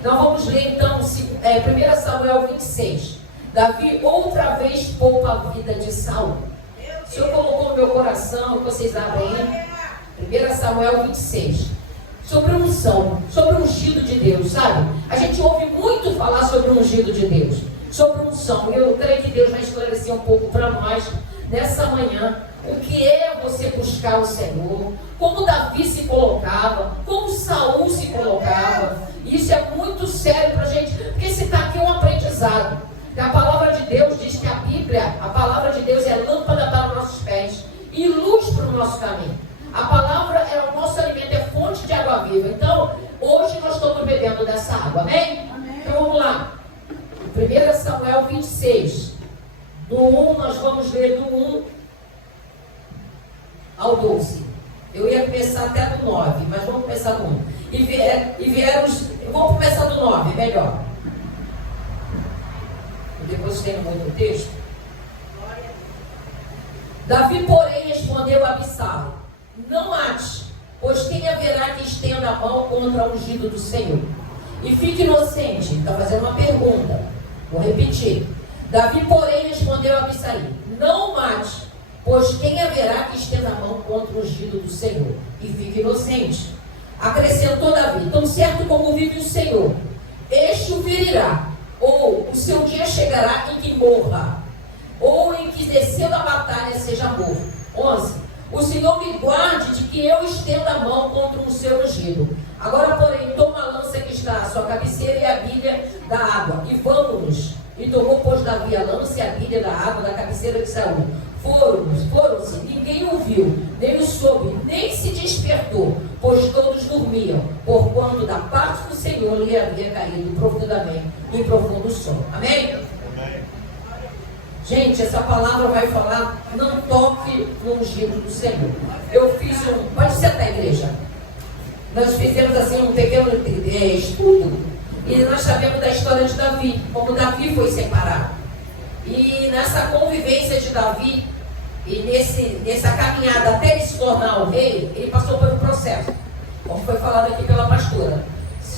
Então vamos ler então 1 Samuel 26. Davi outra vez poupa a vida de Saul. O Senhor colocou no meu coração, que vocês abrem, 1 Samuel 26. Sobre unção, sobre o ungido de Deus, sabe? A gente ouve muito falar sobre o ungido de Deus, sobre unção. Eu creio que Deus vai esclarecer um pouco para nós nessa manhã o que é você buscar o Senhor, como Davi se colocava, como Saul se colocava. Isso é muito sério para a gente, porque esse está aqui é um aprendizado. A palavra de Deus diz que a Bíblia, a palavra de Deus é lâmpada para os nossos pés e luz para o nosso caminho. A palavra é o nosso alimento, é fonte de água viva. Então, hoje nós estamos bebendo dessa água, amém? Então vamos lá. 1 Samuel 26, do 1, nós vamos ler do 1 ao 12. Eu ia começar até do 9, mas vamos começar do 1. Vamos começar do 9, melhor. Depois tem muito texto. Davi, porém, respondeu a Absalão: não mate, pois quem haverá que estenda a mão contra o ungido do Senhor? E fique inocente. Está fazendo uma pergunta. Vou repetir. Davi, porém, respondeu a Absalão: não mate, pois quem haverá que estenda a mão contra o ungido do Senhor? E fique inocente. Acrescentou Davi: tão certo como vive o Senhor, este o ferirá, ou o seu dia chegará em que morra, ou em que descendo a batalha seja morto. 11. O Senhor me guarde de que eu estenda a mão contra o seu ungido. Agora, porém, toma a lança que está à sua cabeceira e a bilha da água, e vamos-nos. E tomou, pois, Davi a lança e a bilha da água da cabeceira de Saul. Foram-se, ninguém o viu, nem o soube, nem se despertou, pois todos dormiam, porquanto da parte do Senhor lhe havia caído profundamente, em profundo sono. Amém? Amém. Gente, essa palavra vai falar: não toque no ungido do Senhor. Eu fiz pode sentar, igreja. Nós fizemos assim um pequeno estudo, e nós sabemos da história de Davi, como Davi foi separado. E nessa convivência de Davi, e nessa caminhada até ele se tornar o rei, ele passou por um processo, como foi falado aqui pela pastora.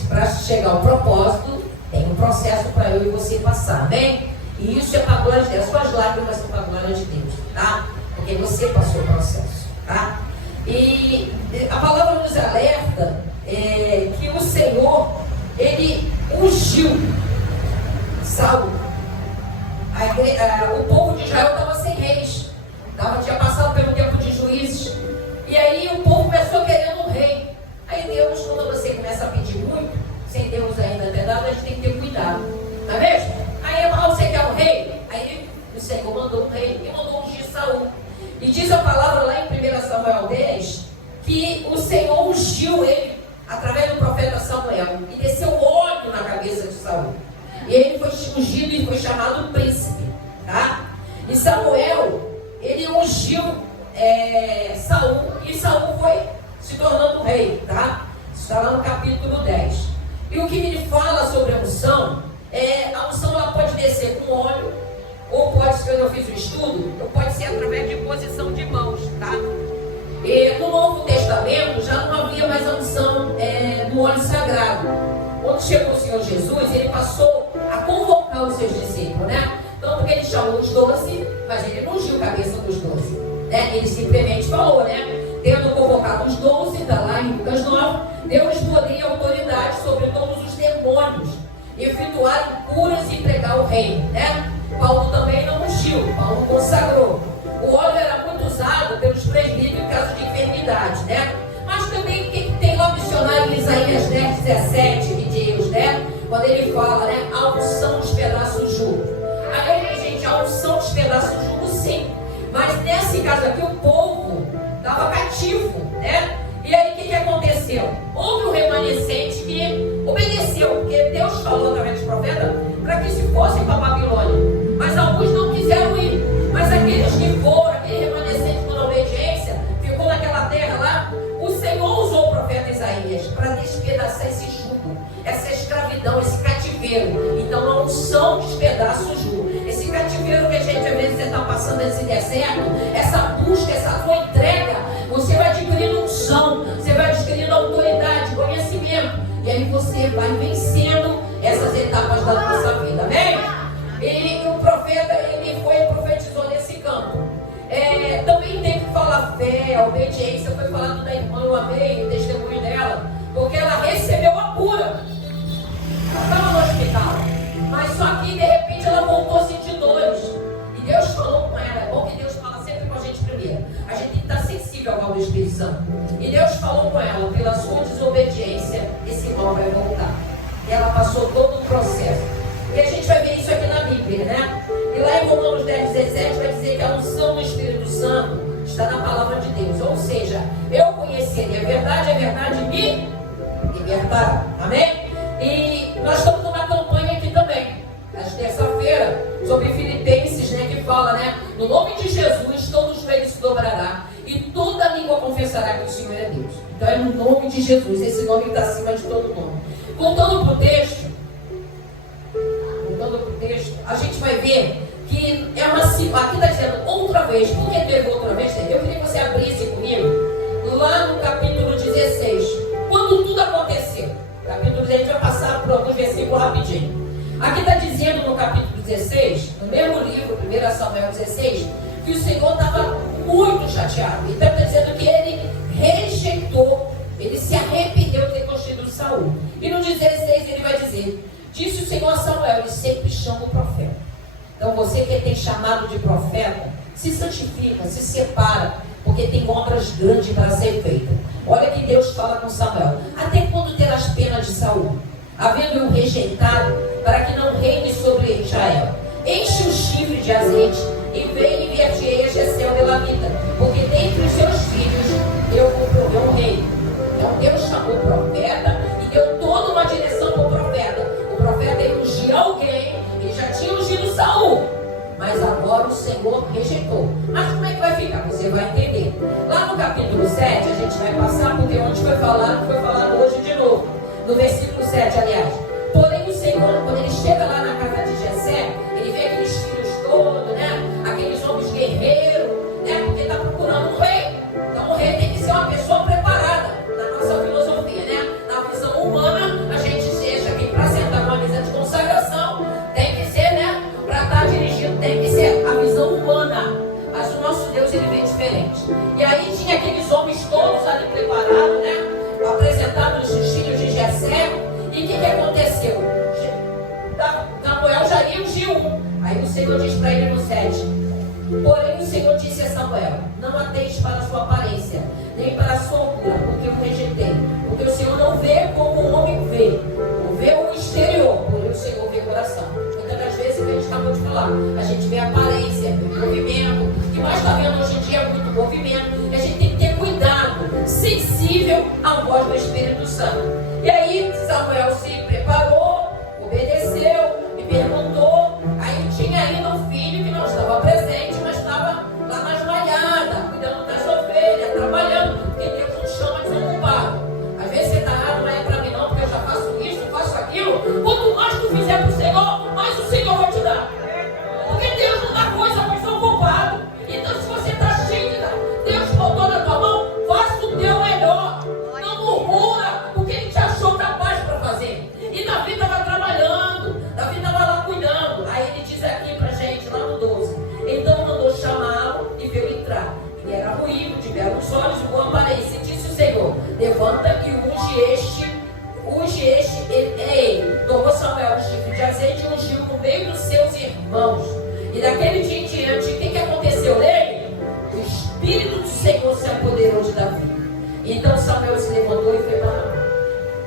Para chegar ao propósito, tem um processo para eu e você passar, amém? E isso é para a glória de Deus. As suas lágrimas são para a glória de Deus, tá? Porque você passou o processo, tá? E a palavra nos alerta que o Senhor, ele ungiu Saul. O povo de Israel estava sem reis, tinha passado pelo tempo de juízes, e aí o povo começou querendo um rei. Aí Deus, quando você começa a pedir muito, sem Deus ainda ter dado, a gente tem que ter cuidado, não é mesmo? Aí você quer um rei? Aí o Senhor mandou um rei e mandou ungir Saul. E diz a palavra lá em 1 Samuel 10 que o Senhor ungiu ele através do profeta Samuel e desceu óleo na cabeça de Saul. E ele foi ungido e foi chamado príncipe, tá? E Samuel, ele ungiu Saul, e Saul foi se tornando rei, tá? Está lá no capítulo 10. E o que me fala sobre a unção a unção ela pode descer com óleo, ou pode, se eu fiz o estudo, ou pode ser através de posição de mãos, tá? E no Novo Testamento já não havia mais a unção do óleo sagrado. Quando chegou o Senhor Jesus, ele passou a convocar os seus discípulos, né? Então, porque ele chamou os 12, mas ele não ungiu a cabeça dos 12, né? Ele simplesmente falou, né? Tendo convocado os 12, está lá em Lucas 9, deu-lhes poder e autoridade sobre todos os demônios, efetuarem curas e pregar o reino, né? Paulo também não ungiu, Paulo consagrou. O óleo era muito usado pelos presbíteros em caso de enfermidade, né? Mas também o que tem lá o missionário em Isaías 10, 17 de Deus, né? Quando ele fala, né? A unção despedaça o jugo. Aí, gente, a unção despedaça o jugo, sim. Mas nesse caso aqui, o povo estava cativo, né? E aí, o que aconteceu? Houve um remanescente que obedeceu, porque Deus falou através dos profetas para que se fossem para a Babilônia. Mas alguns não quiseram ir. Mas aqueles que foram, aquele remanescente por obediência, ficou naquela terra lá. O Senhor usou o profeta Isaías para despedaçar esse jugo, essa escravidão, esse cativeiro. Então a unção despedaça o jugo. Esse cativeiro que a gente às vezes está passando nesse deserto, essa busca, essa tua entrega, você vai adquirindo unção, você vai adquirindo autoridade, conhecimento. E aí você vai vencendo a obediência. Foi falado da irmã, eu amei o testemunho dela, porque ela recebeu a cura. Ela estava no hospital, mas só que de repente ela voltou a sentir dores. E Deus falou com ela. É bom que Deus fala sempre com a gente primeiro. A gente tem que estar sensível ao mal do Espírito Santo. E Deus falou com ela: pela sua desobediência, esse mal vai voltar. E ela passou todo o processo. E a gente vai ver isso aqui na Bíblia, né? E lá em Romanos 10:17 vai dizer que a unção do Espírito Santo está na palavra de Deus. Ou seja, eu conhecerei a verdade me libertará. Amém? E nós estamos numa campanha aqui também, às terça-feira, sobre Filipenses, né? Que fala, né? No nome de Jesus, todo joelho se dobrará e toda língua confessará que o Senhor é Deus. Então é no nome de Jesus, esse nome está acima de todo nome. Voltando para o texto, a gente vai ver que é uma cifra. Aqui está dizendo outra vez. Por que teve outra vez? Eu queria que você abrisse comigo lá no capítulo 16, quando tudo aconteceu. Capítulo 16, a gente vai passar por alguns versículos rapidinho. Aqui está dizendo no capítulo 16, no mesmo livro, 1 Samuel 16, que o Senhor estava muito chateado. Então está dizendo que ele rejeitou, ele se arrependeu de ter construído Saul. E no 16 ele vai dizer: disse o Senhor a Samuel, ele sempre chama o profeta. Então você que tem chamado de profeta, se santifica, se separa, porque tem obras grandes para ser feitas. Olha que Deus fala com Samuel: até quando terás pena de Saul, havendo-o rejeitado, para que não reine sobre Israel? Enche o chifre de azeite e vem e enviar-te-ei a Jessé o Belamita, porque dentre os seus filhos eu vou prover um rei. Então Deus chamou o profeta e deu toda uma direção para o profeta. O profeta ia ungir alguém, ele já tinha ungido Saul, mas agora o Senhor rejeitou. Mas como é que vai ficar? Você vai entender. Lá no capítulo 7, a gente vai passar, porque onde foi falado hoje de novo. No versículo 7, aliás. Porém o Senhor, quando ele chega lá na casa de Jessé, ele vê aqueles filhos todos, né? Aqueles homens guerreiros, né? Porque está procurando um rei. Então o rei tem que ser uma pessoa preparada. Na nossa filosofia, né? Na visão humana, a gente acha que para sentar numa mesa de consagração, tem que ser, né? Para estar dirigindo, tem que ser a visão humana. Mas o nosso Deus, ele vem diferente. E aí tinha aqueles homens todos ali preparados, né? Apresentados os filhos de Jessé. E o que aconteceu? Samuel já ia ungir um. Aí o Senhor diz para ele no 7: porém o Senhor disse a Samuel: não ateis para a sua aparência, nem para a sua altura, porque eu rejeitei. Porque o Senhor não vê como o homem vê. Não vê o exterior, porém o Senhor vê o coração. Muitas das vezes, o que a gente acabou de falar, a gente vê a aparência, vê o movimento. O que mais está vendo hoje em dia é muito movimento. E a gente tem que ter cuidado, sensível à voz do Espírito Santo. E aí Samuel se preparou, obedeceu e perguntou. Aí tinha ainda um filho que não estava presente, mas estava lá na joalhada, cuidando das ovelhas, trabalhando, porque Deus não chama desocupado. Às vezes você está não é para mim não, porque eu já faço isso, faço aquilo. Quanto mais tu fizer para o Senhor, mais o Senhor vai te dar. Porque Deus não dá coisa para ser ocupado. Então se você está cheio de Deus botou na tua mão, faça o teu melhor. Não murmura, porque Ele te achou capaz para fazer. E Davi estava trabalhando, Davi estava lá cuidando. Aí ele diz aqui pra gente, lá no 12: então mandou chamá-lo e veio entrar. Ele era ruído, de belos olhos e boa aparência. E disse o Senhor: levanta e unge este, é ele. Tomou Samuel o chifre de azeite e ungiu no meio dos seus irmãos. E daquele dia em diante, o que aconteceu nele? O Espírito do Senhor se apoderou de Davi. Então Samuel se levantou e foi para lá.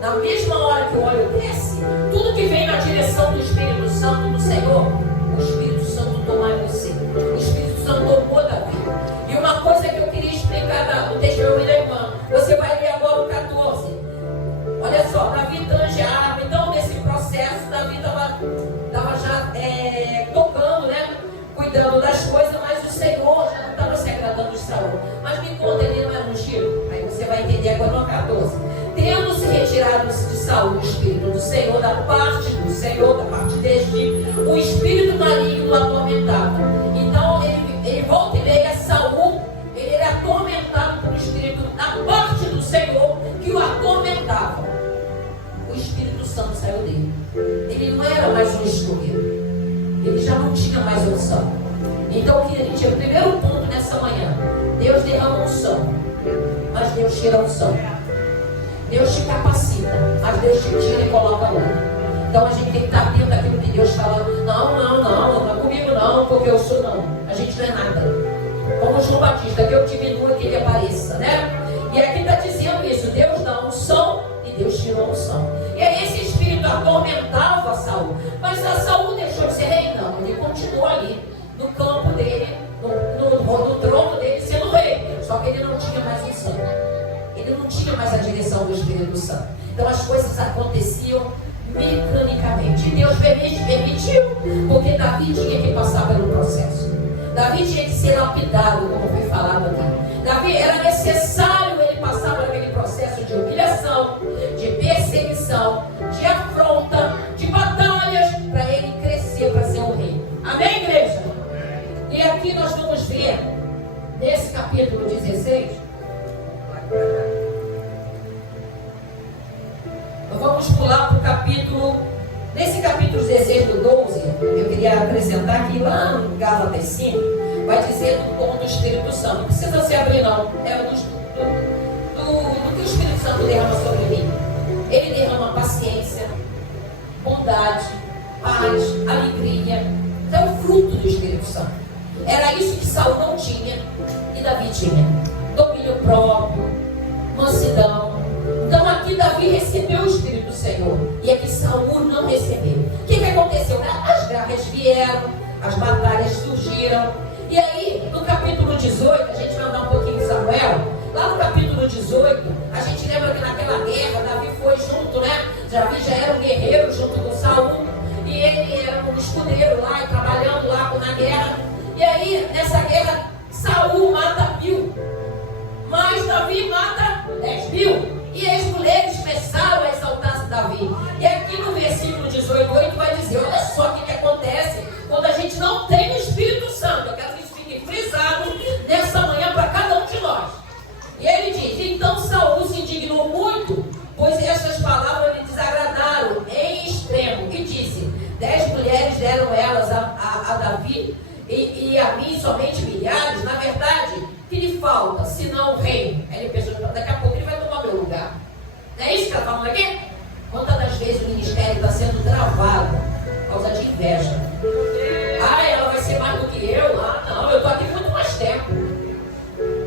Na mesma hora que o óleo desce, tudo que vem na direção do Espírito Santo do Senhor, o Espírito Santo toma você. O Espírito Santo tomou Davi. E uma coisa que eu queria explicar no testemunho da irmã, você vai ler agora o 14. Olha só, Davi tange a arma. Então nesse processo, Davi estava já tocando, né? Cuidando das coisas, mas o Senhor já não estava se agradando de Saul. Mas me conta, ele não era ungido? Aí você vai entender agora no 14. Tendo-se retirado de Saul o Espírito do Senhor, da parte do Senhor, da parte deste, o Espírito maligno o atormentava. Então ele volta e meia, Saul, ele era atormentado pelo Espírito da parte do Senhor que o atormentava. O Espírito Santo saiu dele. Ele não era mais um escolhido. Ele já não tinha mais unção. Então, querido, o primeiro ponto nessa manhã: Deus derrama unção, mas Deus tira a unção. Deus te capacita, mas Deus te tira e coloca outra. Então a gente tem que estar atento àquilo que Deus fala. Não é comigo não, porque eu sou não. A gente não é nada. Como João Batista, que eu diminua que ele apareça, né? E aqui está dizendo isso, Deus dá unção e Deus tira a unção. E aí esse espírito atormentava Saul, mas a Saul deixou de ser rei, não. Ele continuou ali, no campo dele, no trono dele, sendo rei. Só que ele não tinha mais unção. Ele não tinha mais a direção do Espírito Santo. Então as coisas aconteciam mecanicamente. E Deus permitiu, porque Davi tinha que passar pelo processo. Davi tinha que ser lapidado, como foi falado aqui. Davi era necessário ele passar por aquele processo de humilhação, de perseguição, de afronta, de batalhas, para ele crescer para ser um rei. Amém, igreja? E aqui nós vamos ver, nesse capítulo 16, nós vamos pular para o capítulo, nesse capítulo 16 do 12, eu queria acrescentar que lá no Gálatas 5, vai dizer do dom do Espírito Santo. Não precisa se abrir não, é do que o Espírito Santo derrama sobre mim. Ele derrama paciência, bondade, paz, alegria. É o fruto do Espírito Santo. Era isso que Saul não tinha e Davi tinha. Domínio próprio, mansidão. Então aqui Davi recebeu o Espírito do Senhor e aqui Saul não recebeu. O que aconteceu? As guerras vieram, as batalhas surgiram. E aí, no capítulo 18, a gente vai andar um pouquinho em Samuel. Lá no capítulo 18, a gente lembra que naquela guerra, Davi foi junto, né? Davi já era um guerreiro junto com Saul. E ele era um escudeiro lá, e trabalhando lá na guerra. E aí, nessa guerra, Saul mata 1000. Mas Davi mata 10.000. E as mulheres começaram a exaltar Davi. E aqui no versículo 18 vai dizer, olha só o que acontece quando a gente não tem o Espírito Santo. Eu quero que isso fique frisado nessa manhã para cada um de nós. E ele diz, então Saul se indignou muito, pois estas palavras lhe desagradaram em extremo. E disse, 10 mulheres deram elas a Davi, e a mim somente milhares. Na verdade, que lhe falta, senão o rei? Aí ele pensou, daqui a pouco ele vai tomar meu lugar. Não é isso que ela está falando aqui? Quantas das vezes o ministério está sendo travado por causa de inveja? Ela vai ser mais do que eu? Não, eu estou aqui muito mais tempo.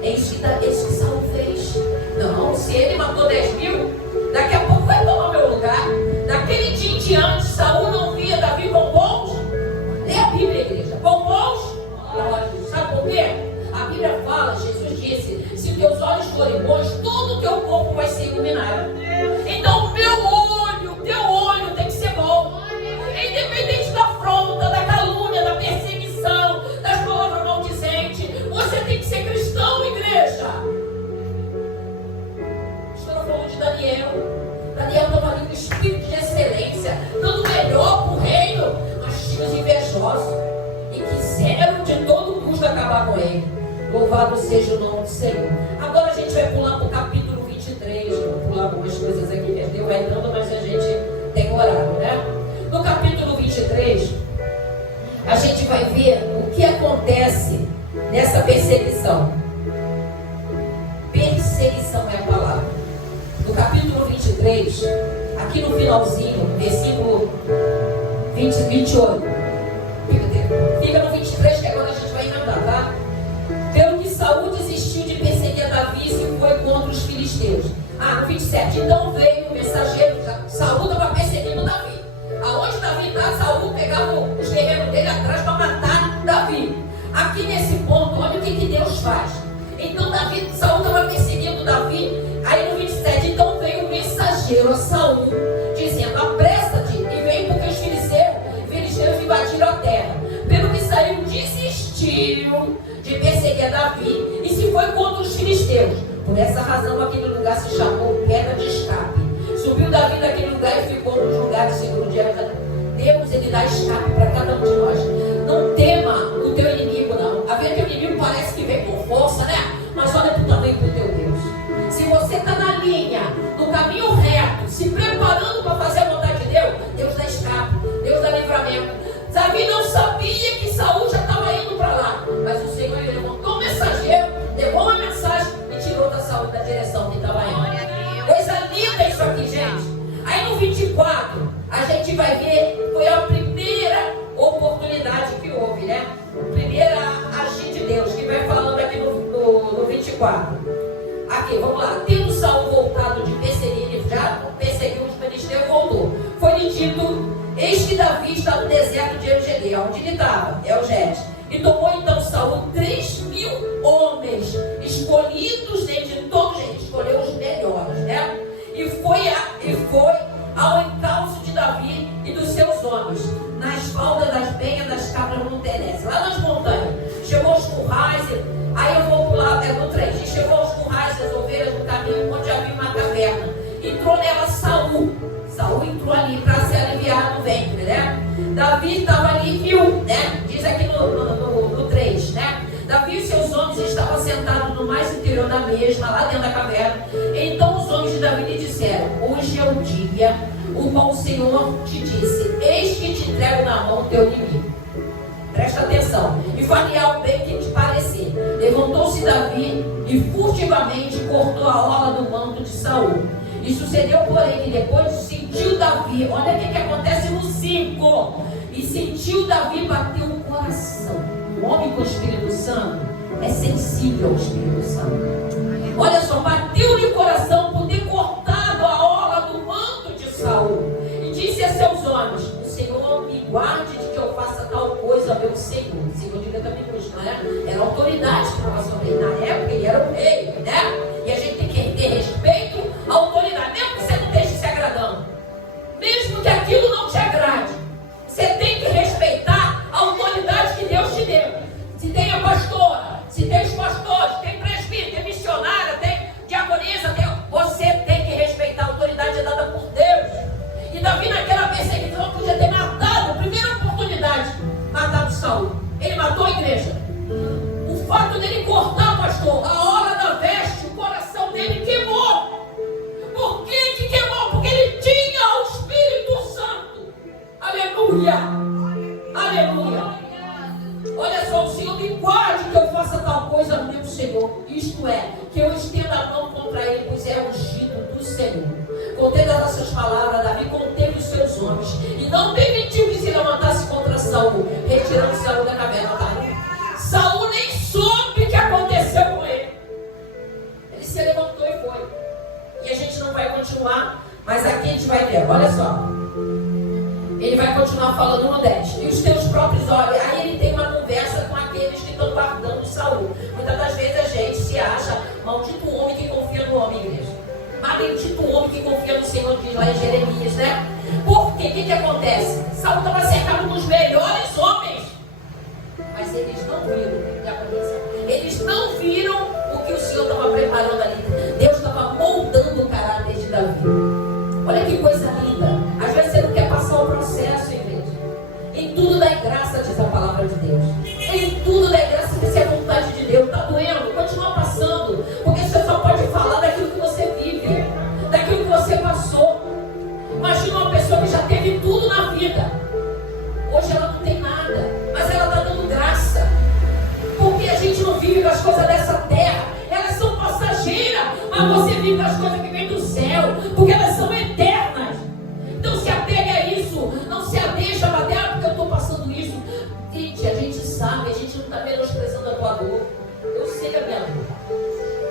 É isso que Saul fez. Não, se ele matou 10.000, daqui a pouco vai tomar meu lugar. Daquele dia em diante, Saul não via Davi com bons. Lê a Bíblia, igreja. Com bons olhos. Sabe por quê? A Bíblia fala, Jesus disse, se teus olhos forem bons, todo o teu corpo vai ser iluminado. Então, teu olho tem que ser bom. Independente da afronta, da calúnia, da perseguição, das palavras maldizentes, você tem que ser cristão, igreja. Estou falando de Daniel. Daniel estava ali com espírito de excelência, dando melhor para o reino, mas tinha os invejosos e quiseram de todo custo acabar com ele. Louvado seja o nome do Senhor. Agora a gente vai pular para o capítulo 23. Vou pular algumas coisas aqui, perdeu, vai entrando, mas a gente tem horário, né? No capítulo 23, a gente vai ver o que acontece nessa perseguição. Perseguição é a palavra. No capítulo 23, aqui no finalzinho, versículo 28. Fica no 23 que agora a gente vai emendar, tá? Pelo que Saul desistiu de perseguir a Davi e se foi contra os filisteus. No 27, então veio o mensageiro, Saul estava perseguindo Davi. Aonde Davi está, Saul pegava os guerreiros dele atrás para matar Davi. Aqui nesse ponto, olha o que Deus faz. Então Saul estava perseguindo Davi. Aí no 27, então veio o mensageiro a Saul, dizendo, apressa-te e vem, porque os filisteus invadiram a terra. Pelo que Saul desistiu de perseguir a Davi e se foi contra os filisteus. Por essa razão aquele lugar se chamou Pedra de Escape. Subiu Davi daquele lugar e ficou nos lugares seguros diante de Deus. Ele dá escape para cada um de nós. Não tema o teu inimigo, não. A ver, teu inimigo parece que vem com força, né? Mas olha para o tamanho do teu Deus. Se você está na linha, no caminho reto, se preparando para fazer a vontade de Deus, Deus dá escape, Deus dá livramento. Davi não sabia que Saul já estava indo para lá, mas o Senhor levantou o mensageiro, levou vai ver, foi a primeira oportunidade que houve, né? Primeira agir de Deus, que vai falando aqui no 24. Aqui, vamos lá. Tendo Saul voltado de perseguir, já perseguiu os ministérios e voltou. Foi-lhe dito: eis que Davi está no deserto de Engedi, onde ele estava, Engedi. E tomou então Saul 3.000 homens, escolhidos dentre todos, ele escolheu os melhores, né? E foi ao encalço de Davi e dos seus homens, nas faldas das penhas das cabras montanhas, lá nas montanhas. Chegou aos currais, aí eu vou pular até no 3. E chegou aos currais das ovelhas no caminho, onde havia uma caverna. Entrou nela Saul. Saul entrou ali para se aliviar no ventre, né? Davi estava ali e viu, né? Diz aqui no 3, né? Davi e seus homens estavam sentados no mais interior da mesma, lá dentro da caverna. Então os homens de Davi lhe disseram: hoje é o dia, o qual o Senhor te disse: eis que te entrego na mão do teu inimigo. Presta atenção. E faria o bem que te parecer. Levantou-se Davi e furtivamente cortou a orla do manto de Saul. E sucedeu, porém, que depois sentiu Davi, olha o que acontece no 5. E sentiu Davi bater o coração. O homem com o Espírito Santo é sensível ao Espírito Santo. Olha só, bateu-lhe o coração por ter cortado a orla do manto de Saul. E disse a seus homens: o Senhor me guarde de que eu faça tal coisa ao meu Senhor. O Senhor devia também nos, né? Era autoridade que estava sobre ele. Na época ele era o rei, né? E a gente tem que ter respeito à autoridade, mesmo que você não esteja se agradando, mesmo que aquilo não te agrade, você tem que respeitar a autoridade que Deus te deu. Se tem a pastora, se tem os pastores, tem presbítero, tem missionária, tem diaconisa, você tem que respeitar a autoridade dada por Deus. E Davi, naquela perseguição, podia ter matado, a primeira oportunidade, matado Saul. Ele matou a igreja. O fato dele cortar o pastor, a hora da veste, o coração dele queimou. Por que queimou? Porque ele tinha o Espírito Santo. Aleluia! Aleluia! Olha só, o Senhor me guarde que eu faça tal coisa no meu Senhor. Isto é, que eu estenda a mão contra ele, pois é ungido do Senhor. Contendo as suas palavras, Davi conteve os seus homens e não permitiu que se levantasse contra Saul, retirando Saul da caverna. Saul nem soube o que aconteceu com ele. Ele se levantou e foi. E a gente não vai continuar, mas aqui a gente vai ver, olha só. Ele vai continuar falando no 10. E os teus próprios olhos. Aí ele tem uma conversa com aqueles que estão guardando Saul. Muitas das vezes a gente se acha maldito homem que confia no homem, igreja. Maldito homem que confia no Senhor, diz lá em Jeremias, né? Por quê? O que acontece? Saul estava cercado dos melhores homens. Mas eles não viram o que aconteceu. Eles não viram o que o Senhor estava preparando ali. Deus estava moldando o caráter de Davi. Olha que coisa linda. Às vezes você não quer passar o processo, igreja. Em tudo dá graça, diz a palavra de Deus. Em tudo dá graça, se é a vontade de Deus. Está doendo? Continua passando. Porque você só pode falar daquilo que você vive, daquilo que você passou. Imagina uma pessoa que já teve tudo na vida. Hoje ela não tem nada, mas ela está dando graça. Porque a gente não vive com as coisas dessa terra. Elas são passageiras, mas você vive com as coisas que vêm do céu, porque elas são eternas. Então se apega a isso. Não se deixa bater, porque eu estou passando isso. Gente, a gente sabe, a gente não está menosprezando a tua dor. Eu sei a minha dor,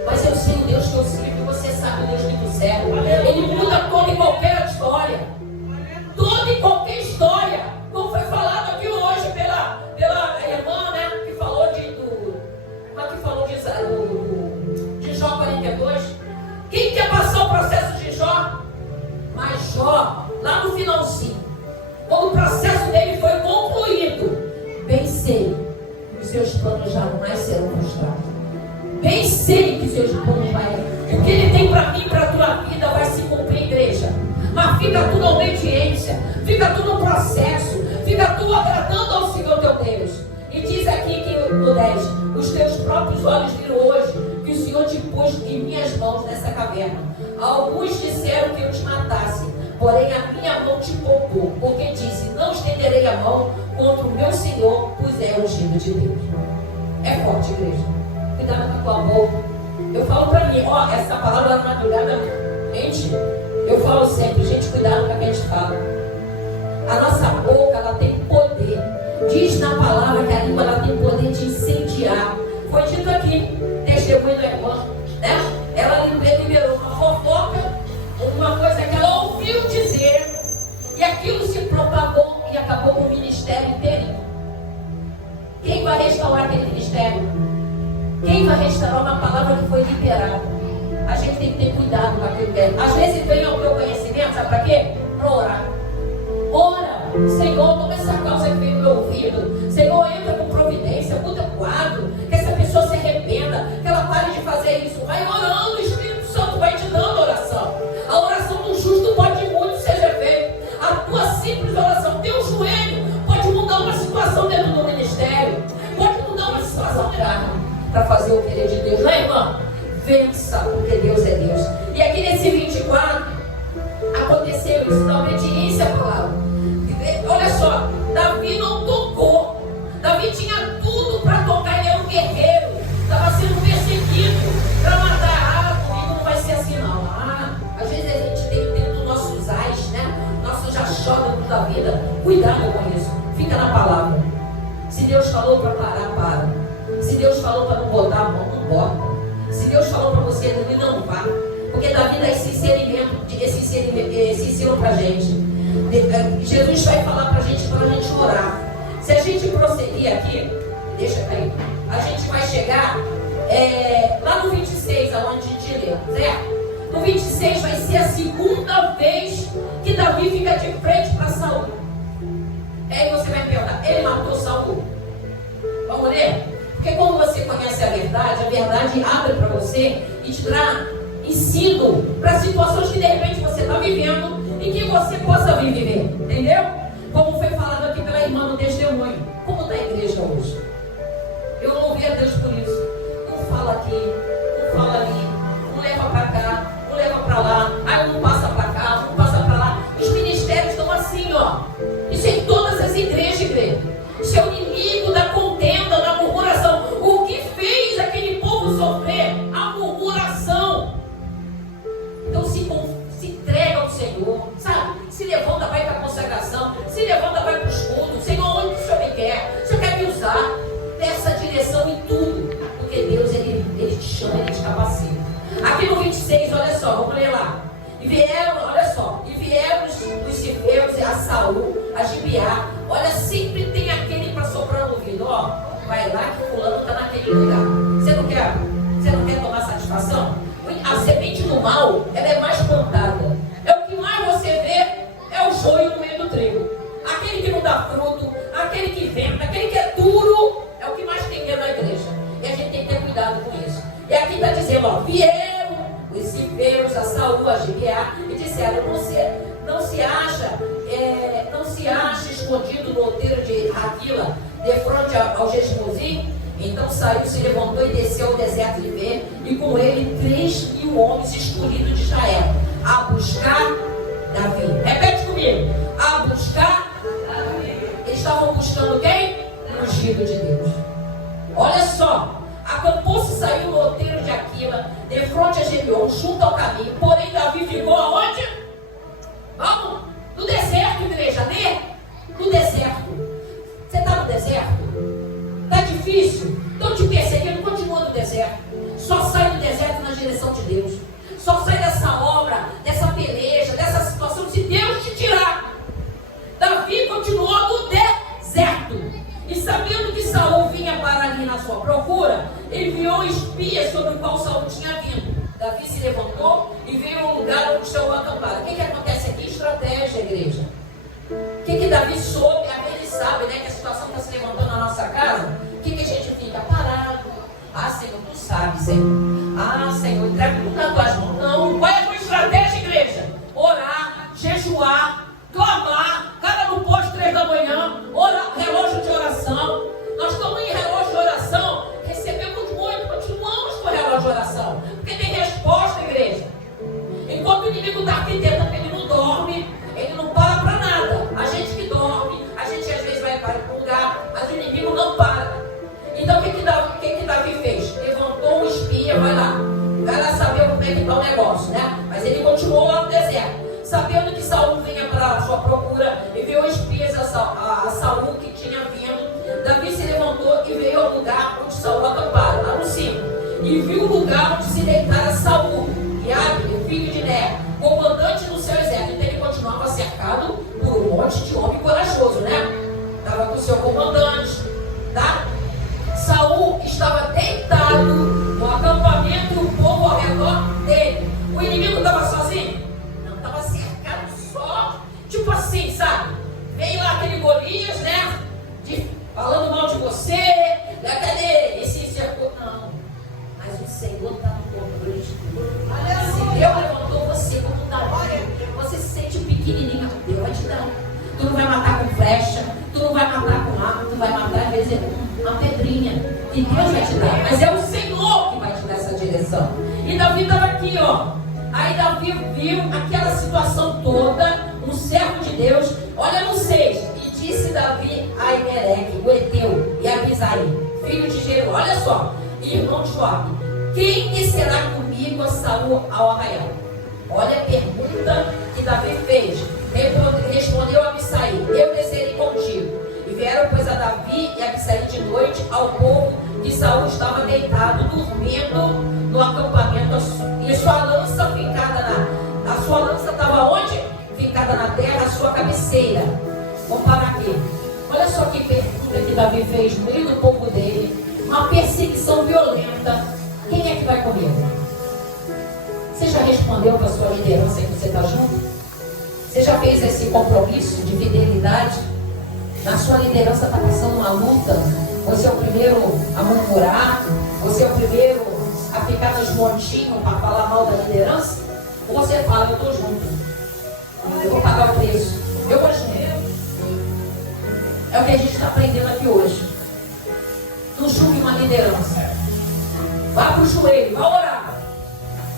mas eu sei o Deus que eu sirvo, e você sabe o Deus que tu serve. Ele muda toda e qualquer história. Toda e qualquer história. Como foi falado aqui hoje pela irmã, né, que falou de Jó 42. Quem quer passar o processo de Jó? Mas Jó, lá no finalzinho, quando o processo dele foi concluído, bem sei que os seus planos jamais serão frustrados. Bem sei que os seus planos o que ele tem para mim, para a tua vida, vai se cumprir, igreja. Mas fica tu na obediência, fica tu no processo, fica tu agradando ao Senhor teu Deus. E diz aqui que no 10, os teus próprios olhos viram hoje que o Senhor te pôs em minhas mãos nessa caverna. Alguns disseram que eu te matasse, porém a minha mão te poupou, porque disse: não estenderei a mão contra o meu Senhor, pois é ungido de Deus. É forte, igreja. Cuidado com a tua boca. Eu falo para mim, essa palavra na madrugada, gente, eu falo sempre, gente, cuidado com o que a gente fala. A nossa boca, ela tem poder. Diz na palavra que a língua, ela tem poder de incendiar. Foi dito aqui, testemunho da irmã, né? Ela liberou uma fofoca, uma coisa que ela ouviu dizer, e aquilo se propagou e acabou com o ministério inteirinho. Quem vai restaurar aquele ministério? Quem vai restaurar uma palavra que foi liberada? A gente tem que ter cuidado com aquilo que é. Às vezes vem ao meu conhecimento, sabe para quê? Para orar. Ora, Senhor, toma essa causa que veio no meu ouvido. Senhor, entra com providência, muda o quadro, que essa pessoa se arrependa, que ela pare de fazer isso. Vai orando, o Espírito Santo vai te dando oração. A oração do justo pode muito seja feita. A tua simples oração, teu joelho, pode mudar uma situação dentro do ministério, pode mudar uma situação para fazer o querer de Deus. Não é, irmã? Vença, porque Deus é Deus. E aqui nesse 24, aconteceu isso, na obediência à palavra. Olha só, Davi não tocou. Davi tinha tudo para tocar, ele era um guerreiro, estava sendo perseguido para matar. Comigo não vai ser assim não. Às vezes a gente tem dentro dos nossos ais, né? Nossos achódromos da vida. Cuidado com isso, fica na palavra. Se Deus falou para parar, para. Se Deus falou para não botar a mão, não bota. Se Deus falou para você não vá. Porque Davi dá esse ensino para a gente. Jesus vai falar para a gente orar. Se a gente prosseguir aqui, deixa aí, a gente vai chegar lá no 26, aonde a gente leu, certo? No 26 vai ser a segunda vez que Davi fica de frente para Saul. Aí você vai perguntar, ele matou Saul? Vamos ler? Porque quando você conhece a verdade abre para você e te dá ensino para situações que de repente você está vivendo e que você possa viver, entendeu? Como foi falado aqui pela irmã no testemunho. Como está a igreja hoje? Eu louvi a Deus por isso. Não fala aqui, não fala ali, não leva para cá, não leva para lá, aí não passa para cá, não passa para lá. Os ministérios estão assim, ó. Isso é em todas as igrejas, igreja. Isso é o inimigo da contenda, da murmuração. O que fez aquele povo sofrer? A murmuração. Então se entrega ao Senhor, sabe? Se levanta, vai para a consagração. Se levanta, vai para os cultos. Senhor, onde o Senhor me quer? O Senhor quer me usar? Peça direção em tudo. Porque Deus, Ele te chama, Ele te capacita. Aqui no 26, olha só, vamos ler lá. E vieram, olha só, os cifeus a Saul, a Gibeá. Olha, sempre tem aquele para soprar no ouvido. Ó, vai lá que o fulano está naquele lugar. Você não quer tomar satisfação? A semente do mal, ela é mais plantada. É o que mais você vê, é o joio no meio do trigo. Aquele que não dá fruto, aquele que venta, aquele que é duro, é o que mais tem dentro da igreja. E a gente tem que ter cuidado com isso. E aqui está dizendo, ó, vieram os cifeus a Saul, a Gibeá, e disseram, não se acha escondido no outeiro de Raquila, de frente ao Jejimosim? Então saiu, se levantou e desceu ao deserto de Ver, e com ele 3.000 homens escolhidos de Israel, a buscar Davi. Repete comigo. A buscar Davi. Eles estavam buscando quem? O ungido de Deus. Olha só. Acampou-se, saiu no outeiro de Aquila, de frente a Gebion, junto ao caminho. Porém Davi ficou aonde? Vamos? No deserto, igreja. Lê? No deserto. Você está no deserto? Está difícil? Estão te perseguindo? Continua no deserto. Só sai do deserto na direção de Deus. Só sai dessa obra, dessa peleja, dessa situação, se Deus te tirar. Davi continuou no deserto. E sabendo que Saul vinha para ali na sua procura, enviou espias sobre o qual Saul tinha vindo. Davi se levantou e veio ao lugar onde Saul acampado. O que acontece aqui? Estratégia, igreja. O que Davi soube? Ele sabe, né, que a situação está se levantando na nossa casa. O que a gente fica parado? Ah, Senhor, tu sabes, Senhor. Ah, Senhor, entrega tudo nas tuas mãos. Não, qual é a tua estratégia, igreja? Orar, jejuar, clamar, cada no posto 3 da manhã, orar, relógio de oração. Nós estamos em relógio de oração, recebemos muito, continuamos com o relógio de oração, porque tem resposta, igreja. Enquanto o inimigo está aqui tentando, ele não dorme, ele não para nada. A gente que dorme, a gente às vezes vai para um lugar, mas o inimigo não para. Então o que Davi fez? Levantou um espia, vai lá saber como é que está o monte de homem corajoso, né? Estava com o seu comandante, tá? Saul estava deitado no acampamento e o povo ao redor dele. O inimigo estava sozinho? Não, estava cercado só, tipo assim, sabe? Veio lá aquele Golias, né? Falando mal de você, cadê? Esse cercou? Não. Mas o Senhor está no controle de tudo. Se Deus levantou você como Davi, você se sente pequenininho, Deus vai te dar. Tu não vai matar com flecha, tu não vai matar com arma, tu vai matar às vezes uma pedrinha. E Deus vai te dar. Mas é o Senhor que vai te dar essa direção. E Davi estava aqui, ó. Aí Davi viu aquela situação toda, um servo de Deus. Olha no 6. E disse Davi a Aimeleque, o Eteu, e a Abisai, filho de Jeru, olha só, irmão de Joabe, quem descerá comigo a Saul ao arraial? Olha a pergunta que Davi fez. Respondeu a Abisai, eu descerei contigo. E vieram, pois, a Davi e a Abisai de noite ao povo que Saul estava deitado, dormindo no acampamento, e sua lança fincada a sua lança estava onde? Fincada na terra, a sua cabeceira. Vamos parar aqui. Olha só que pergunta que Davi fez no meio do povo dele. Uma perseguição violenta. Quem é que vai comigo? Você já respondeu para a sua liderança que você está junto? Você já fez esse compromisso de fidelidade? Na sua liderança está passando uma luta. Você é o primeiro a murmurar? Você é o primeiro a ficar nos montinhos para falar mal da liderança? Ou você fala, eu estou junto, eu vou pagar o preço, eu vou junto? É o que a gente está aprendendo aqui hoje. Não julgue uma liderança. Vá para o joelho, vá orar.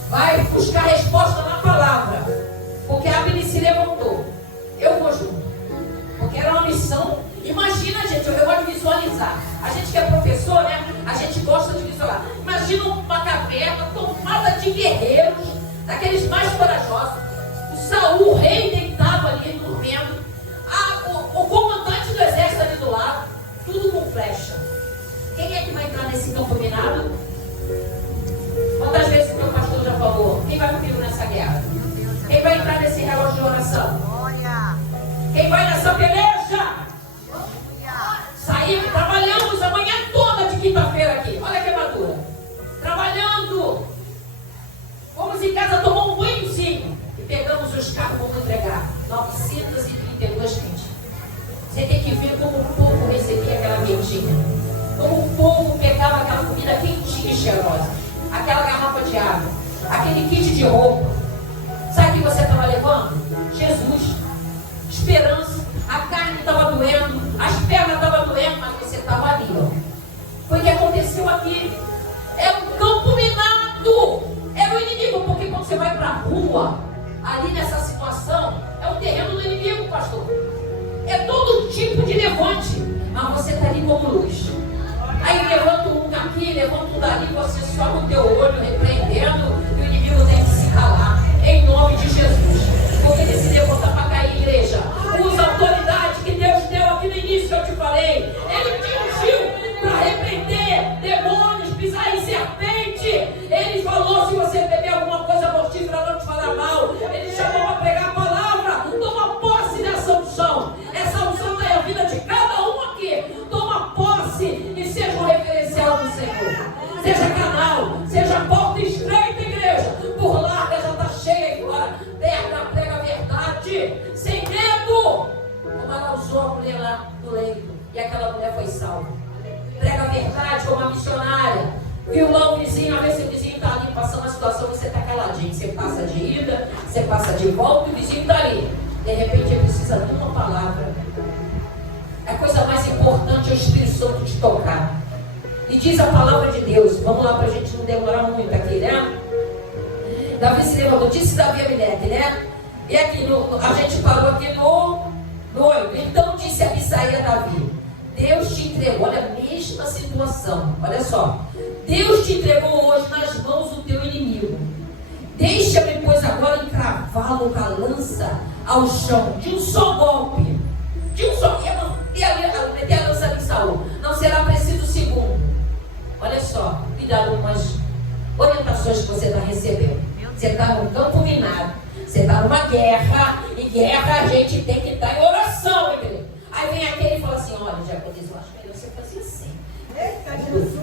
Vai buscar resposta na palavra. Porque a Abner se levantou. Eu vou junto. Porque era uma missão. Imagina, gente, eu gosto de visualizar. A gente que é professor, né? A gente gosta de visualizar. Imagina uma caverna tomada de guerreiros, daqueles mais corajosos. O Saul, o rei, deitado ali, dormindo. O comandante do exército ali do lado. Tudo com flecha. Quem é que vai entrar nesse campo minado? Quantas vezes o meu pastor já falou? Quem vai comigo nessa guerra? Quem vai entrar nesse relógio de oração? Quem vai nessa peleja? Saímos, trabalhamos a manhã toda de quinta-feira aqui. Olha que madura. Trabalhando. Fomos em casa tomar um banhozinho. E pegamos os carros para entregar. 932 quentes. Você tem que ver como o povo recebia aquela quentinha. Como o povo pegava aquela comida quentinha e cheirosa. Aquela garrafa de água. Aquele kit de roupa. Sabe o que você estava levando? Jesus. Esperança. A carne estava doendo. As pernas estavam doendo. Mas você estava ali, ó. Foi o que aconteceu aqui. É um campo minado. É o inimigo. Porque quando você vai para a rua, ali nessa situação, é o terreno do inimigo, pastor. É todo tipo de levante. Mas você está ali como luz. Aí levanta um aqui, levanta um dali, você sobe o teu olho repreendendo, e o inimigo tem que se calar, em nome de Jesus. Porque ele se levanta para cair, igreja. Usa a autoridade que Deus deu aqui no início, eu te falei. Ele te ungiu para repreender demônios, pisar em serpente. Ele falou, se você beber alguma coisa mortífera, não te falar mal. Ele chamou para pregar a palavra. Toma posse dessa unção. Essa unção está na vida de cada um aqui. Toma posse e seja um referencial do Senhor. Seja canal, seja porta estreita, igreja. Por larga já está cheia aí fora. Prega a verdade, sem medo. Como ela usou a mulher lá no leito. E aquela mulher foi salva. Prega a verdade como uma missionária. Viu lá o vizinho, às vezes o vizinho está ali passando a situação, você está caladinho. Você passa de ida, você passa de volta e o vizinho está ali. De repente ele precisa de uma palavra. A coisa mais importante é o Espírito Santo te tocar. E diz a palavra de Deus. Vamos lá para a gente não demorar muito aqui, né? Davi se levantou, disse Davi a Aimeleque, né? E aqui, a gente parou aqui no 8. Então disse Abisai a Davi: Deus te entregou, olha a mesma situação. Olha só. Deus te entregou hoje nas mãos do teu inimigo. Deixa-me, pois, agora encravá-lo com a lança ao chão, de um só golpe. De um só. E a lança de Saul. Não será preciso segundo. Olha só, cuidado com as orientações que você está recebendo. Você está num campo minado. Você está numa guerra. E guerra a gente tem que estar em oração. japonês, eu acho melhor você fazer assim. Eita,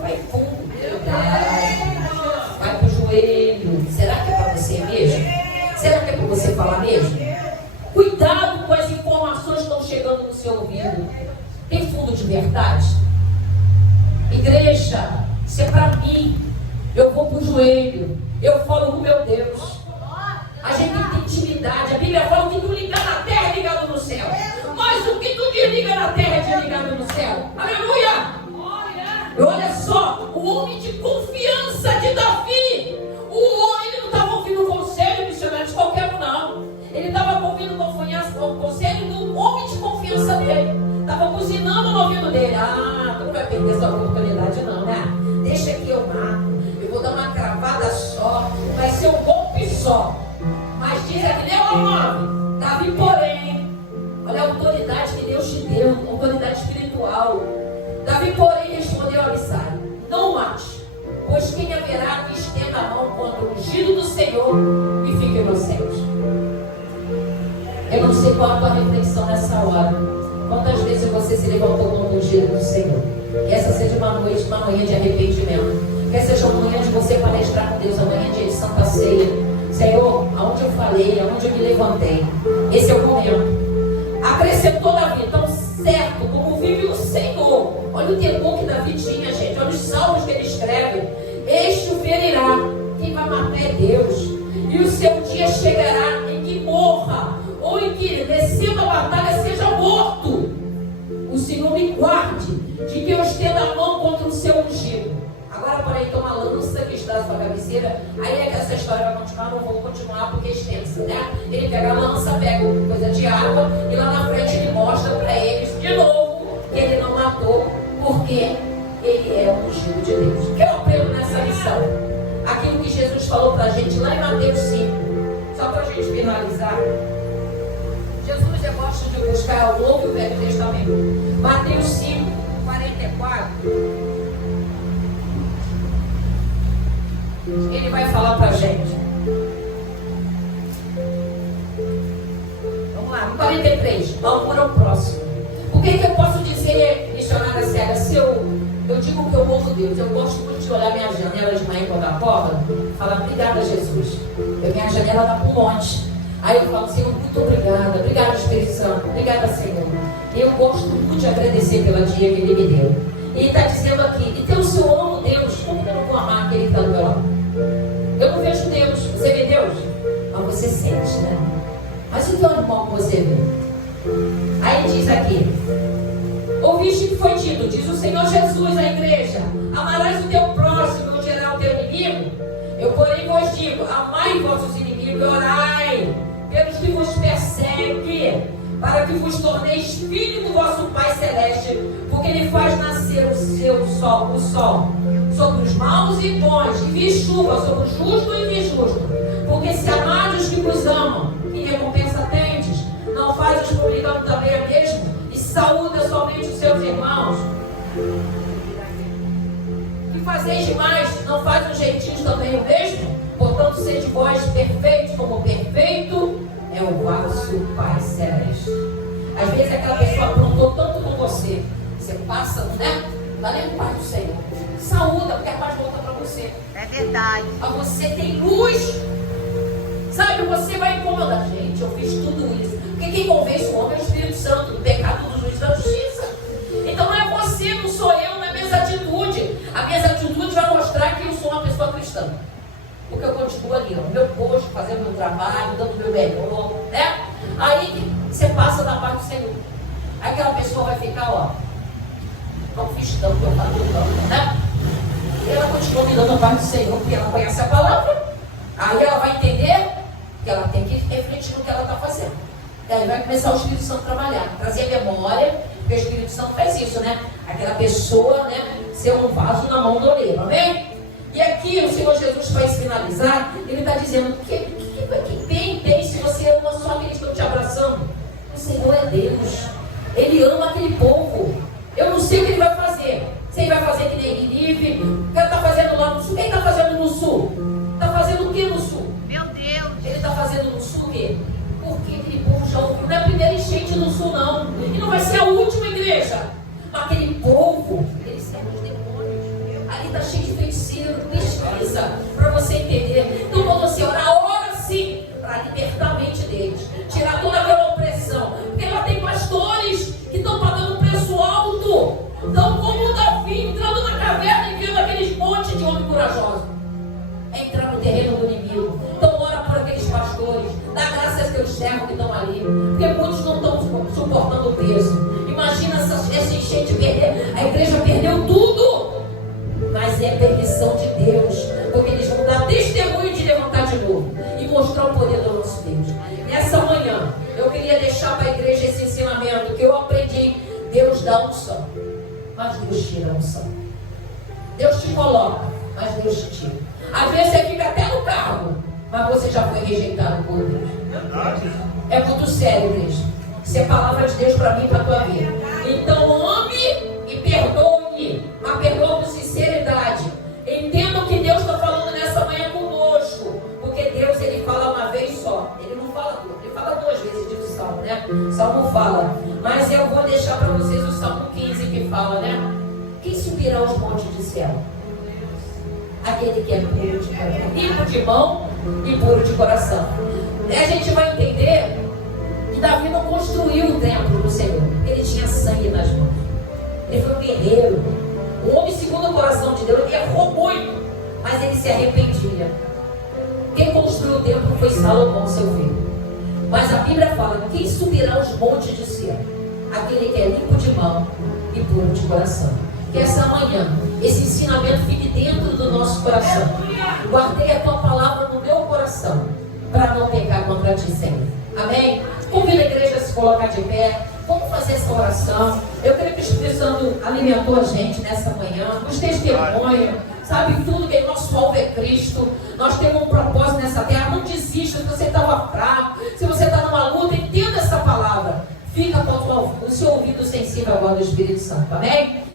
Vai fundo. Vai pro joelho. Será que é para você mesmo? Será que é para você falar mesmo? Cuidado com as informações que estão chegando no seu ouvido. Tem fundo de verdade? Igreja, isso é para mim. Eu vou pro joelho. Eu falo com meu Deus. A gente tem que ter intimidade. A Bíblia fala que tu ligar na terra é ligado no céu. Mas o que tu desliga na terra é desligado no céu. Aleluia! Olha só, o homem de confiança de Davi. O homem, ele não estava ouvindo o conselho missionário de qualquer um, não. Ele estava ouvindo o conselho do homem de confiança dele. Estava cozinhando no ouvido dele. Ah, tu não vai perder essa oportunidade não, né? Deixa que eu mato. Eu vou dar uma cravada só. Vai ser um golpe só. Mas diz aqui, leu o nome. Davi, porém, olha a autoridade que Deus te deu, autoridade espiritual. Davi, porém, respondeu a Abissai: não mate, pois quem haverá que estenda a mão contra o ungido do Senhor e fique inocente. Eu não sei qual a tua reflexão nessa hora. Quantas vezes você se levantou contra o ungido do Senhor? Que essa seja uma noite, uma manhã de arrependimento. Que essa seja uma manhã de você palestrar com Deus, a manhã de Santa Ceia. Senhor, aonde eu falei, aonde eu me levantei, esse é o momento. Acrescentou Davi: tão certo como vive o Senhor. Olha o temor que Davi tinha, gente. Olha os salmos que ele escreve. Este o ferirá. Quem vai matar é Deus. E o seu dia chegará em que morra, ou em que, descendo a batalha, seja morto. O Senhor me guarde de que eu estenda a mão contra o seu ungido. Agora, porém, toma a lança que está na sua cabeceira. Aí é que essa história vai continuar. Não vou continuar porque é extensa, né? Ele pega a lança, pega coisa de água, e lá na frente ele mostra para eles de novo que ele não matou, porque ele é o ungido de Deus. O que eu aprendo nessa lição? Aquilo que Jesus falou para a gente lá em Mateus 5. Só para a gente finalizar. Jesus gosta de buscar o Novo e o Velho Testamento. Mateus 5, 44. Ele vai falar para a gente. Vamos lá, 43. Amor ao próximo. O que eu posso dizer, missionária Célia? Se eu digo que eu amo Deus, eu gosto muito de olhar minha janela de manhã quando acorda, falar: obrigada, Jesus. Minha janela dá para um monte. Aí eu falo: Senhor, muito obrigada. Obrigada, Espírito Santo. Obrigada, Senhor. Eu gosto muito de agradecer pela dia que Ele me deu. E Ele está dizendo aqui: então, se eu amo Deus, como que eu não vou amar aquele que está do meu lado? Eu não vejo Deus. Você vê Deus? Mas você sente, né? Mas o que é o irmão que você vê? Aí diz aqui: ouviste que foi dito, diz o Senhor Jesus à igreja: amarás o teu próximo, não gerará o teu inimigo. Eu, porém, vos digo: amai vossos inimigos e orai pelos que vos perseguem, para que vos torneis filhos do vosso Pai Celeste, porque Ele faz nascer o sol sobre os maus e bons, e vi chuva sobre o justo e injusto. Porque se amardes os que vos amam, que recompensa tendes? Não faz os publicanos também a mesmo? E saúda somente os seus irmãos. Que fazeis mais? Não faz os gentios também o mesmo? Portanto, sede vós perfeitos, como perfeito é o vosso Pai Celeste. Às vezes aquela pessoa aprontou tanto com você, você passa, né? Valeu o Pai do Senhor. Saúda, porque a paz volta para você. É verdade. A você tem luz. Sabe, você vai incomodar. Gente, eu fiz tudo isso. Porque quem convence o homem é o Espírito Santo, do pecado, do juízo, da justiça. Então não é você, não sou eu, não é a minha atitude. A minha atitude vai mostrar que eu sou uma pessoa cristã. Porque eu continuo ali, no meu posto, fazendo meu trabalho, dando o meu melhor, né? Aí você passa da paz do Senhor. Aquela pessoa vai ficar, ó, não fiz tanto, eu faço tanto, né? E ela continua me dando a paz do Senhor, porque ela conhece a palavra. Aí ela vai entender que ela tem que refletir no que ela está fazendo. Daí vai começar o Espírito Santo a trabalhar, trazer a memória, porque o Espírito Santo faz isso, né? Aquela pessoa, né, ser um vaso na mão do oleiro, amém? E aqui o Senhor Jesus vai finalizar, Ele está dizendo: que bem tem se você ama só aqueles que estão te abraçando. O Senhor é Deus, Ele ama aquele povo. Eu não sei o que Ele vai fazer. Se Ele vai fazer que nem Nínive, o que Ele está fazendo lá no sul. Quem está fazendo no sul? Está fazendo o que no sul? Meu Deus. Ele está fazendo no sul o quê? Porque aquele povo já ouviu. Não é a primeira enchente no sul, não. E não vai ser a última, igreja. Mas Então, como Davi entrando na caverna e vendo aqueles montes de homens corajosos. É entrar no terreno do inimigo. Então, ora por aqueles pastores. Dá graça aos teus servos que estão ali. Porque muitos não estão suportando o peso. Imagina essa enchente perder. A igreja perdeu tudo. Mas é permissão de Deus. Porque eles vão dar testemunho de levantar de novo. E mostrar o poder do nosso Deus. Nessa manhã, eu queria deixar para a igreja esse ensinamento que eu aprendi. Deus dá unção, mas Deus tira a unção. Deus te coloca, mas Deus te tira. Às vezes você fica até no cargo, mas você já foi rejeitado por Deus. É muito sério, igreja. Isso é palavra de Deus para mim e para a tua vida. Então ame e perdoe, mas perdoe com sinceridade. Entenda o que Deus está falando nessa manhã conosco. Porque Deus, ele fala uma vez só. Ele não fala duas, ele fala duas vezes, diz o Salmo, né? O Salmo fala. Mas eu vou deixar para vocês o Salmo 15 que fala, né? Quem subirá aos montes de céu? Aquele que é puro de coração, limpo de mão e puro de coração. E a gente vai entender que Davi não construiu o templo do Senhor. Ele tinha sangue nas mãos. Ele foi um guerreiro. Um homem segundo o coração de Deus. Ele errou muito, mas ele se arrependia. Quem construiu o templo foi Salomão, seu filho. Mas a Bíblia fala, quem subirá aos montes de céu? Aquele que é limpo de mão e puro de coração. Que essa manhã, esse ensinamento fique dentro do nosso coração. Guardei a tua palavra no meu coração, para não pecar contra ti, Senhor. Amém? Convido a igreja a se colocar de pé. Vamos fazer essa oração. Eu creio que o Espírito Santo alimentou a gente nessa manhã. Os testemunhos, sabe tudo que nosso alvo é Cristo. Nós temos um propósito nessa terra. Não desista se você estava fraco, se você está numa luta. Entenda essa palavra. Fica com o seu ouvido sensível agora do Espírito Santo. Amém?